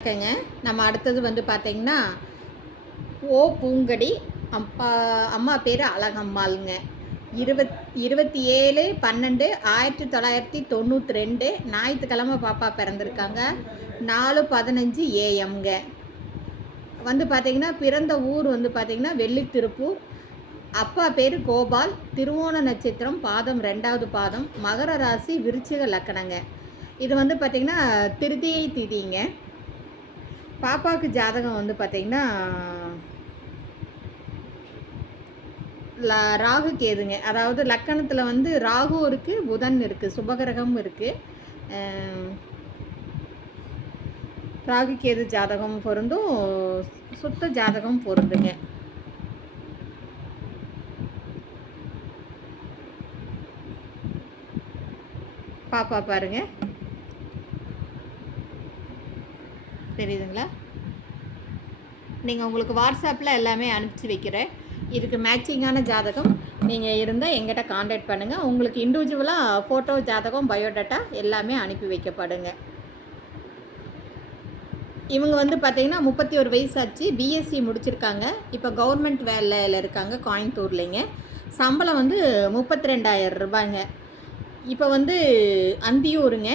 ஓகேங்க. நம்ம அடுத்தது வந்து பார்த்தீங்கன்னா, ஓ பூங்கடி அம்மா பேர் அழகம்மாளுங்க. 27/12/1992 ஞாயிற்றுக்கிழமை பாப்பா பிறந்திருக்காங்க. 4:15 AM வந்து பார்த்தீங்கன்னா, பிறந்த ஊர் வந்து பார்த்தீங்கன்னா வெள்ளித்திருப்பூர். அப்பா பேர் கோபால். திருவோண நட்சத்திரம் பாதம் 2வது பாதம். மகர ராசி விருச்சிக லக்கணங்க. இது வந்து பார்த்தீங்கன்னா திருதியை திதிங்க. பாப்பாவுக்கு ஜாதகம் வந்து பார்த்தீங்கன்னா ராகு கேதுங்க. அதாவது லக்கணத்தில் வந்து ராகு இருக்குது, புதன் இருக்குது, சுபகிரகம் இருக்குது. ராகு கேது ஜாதகம் பொருந்தும், சுத்த ஜாதகம் பொருந்துங்க. பாப்பா பாருங்க, தெரியுதுங்களா? நீங்கள் உங்களுக்கு வாட்ஸ்அப்பில் எல்லாமே அனுப்பிச்சி வைக்கிறேன். இதுக்கு மேட்சிங்கான ஜாதகம் நீங்கள் இருந்தால் எங்கிட்ட காண்டாக்ட் பண்ணுங்கள். உங்களுக்கு இண்டிவிஜுவலாக ஃபோட்டோ, ஜாதகம், பயோடேட்டா எல்லாமே அனுப்பி வைக்கப்படுங்க. இவங்க வந்து பார்த்திங்கன்னா 31 வயசாச்சு, பிஎஸ்சி முடிச்சிருக்காங்க. இப்போ கவர்மெண்ட் வேலையில் இருக்காங்க கோயம்புத்தூர்லேங்க. சம்பளம் வந்து 32,000 ரூபாய்ங்க. இப்போ வந்து அந்தியூருங்க.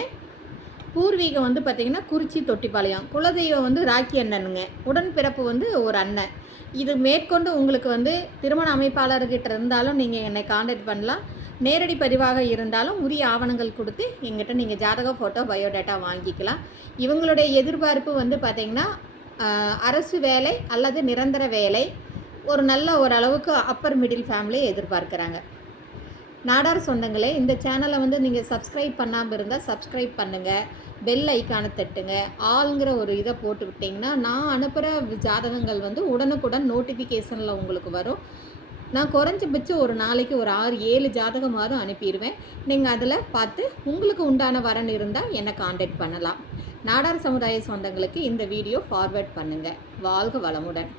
பூர்வீகம் வந்து பார்த்திங்கன்னா குறிச்சி தொட்டிப்பாளையம். குலதெய்வம் வந்து ராக்கி அண்ணனுங்க. உடன்பிறப்பு வந்து ஒரு அண்ணன். இது மேற்கொண்டு உங்களுக்கு வந்து திருமண அமைப்பாளர்கிட்ட இருந்தாலும் நீங்கள் என்னை காண்டாக்ட் பண்ணலாம். நேரடி பதிவாக இருந்தாலும் உரிய ஆவணங்கள் கொடுத்து எங்கிட்ட நீங்கள் ஜாதக ஃபோட்டோ, பயோடேட்டா வாங்கிக்கலாம். இவங்களுடைய எதிர்பார்ப்பு வந்து பார்த்திங்கன்னா அரசு வேலை அல்லது நிரந்தர வேலை, ஒரு நல்ல ஓரளவுக்கு அப்பர் மிடில் ஃபேமிலியை எதிர்பார்க்குறாங்க. நாடார் சொந்தங்களே, இந்த சேனலை வந்து நீங்கள் சப்ஸ்கிரைப் பண்ணாமல் இருந்தால் சப்ஸ்கிரைப் பண்ணுங்கள். பெல் ஐக்கானை தட்டுங்க. ஆளுங்கிற ஒரு இதை போட்டு விட்டிங்கன்னா நான் அனுப்புகிற ஜாதகங்கள் வந்து உடனுக்குடன் நோட்டிஃபிகேஷனில் உங்களுக்கு வரும். நான் குறைஞ்சபட்சம் ஒரு நாளைக்கு ஒரு 6-7 ஜாதகமாவது அனுப்பிடுவேன். நீங்கள் அதில் பார்த்து உங்களுக்கு உண்டான வரன் இருந்தால் என்னை காண்டாக்ட் பண்ணலாம். நாடார் சமுதாய சொந்தங்களுக்கு இந்த வீடியோ ஃபார்வேர்ட் பண்ணுங்கள். வாழ்க வளமுடன்.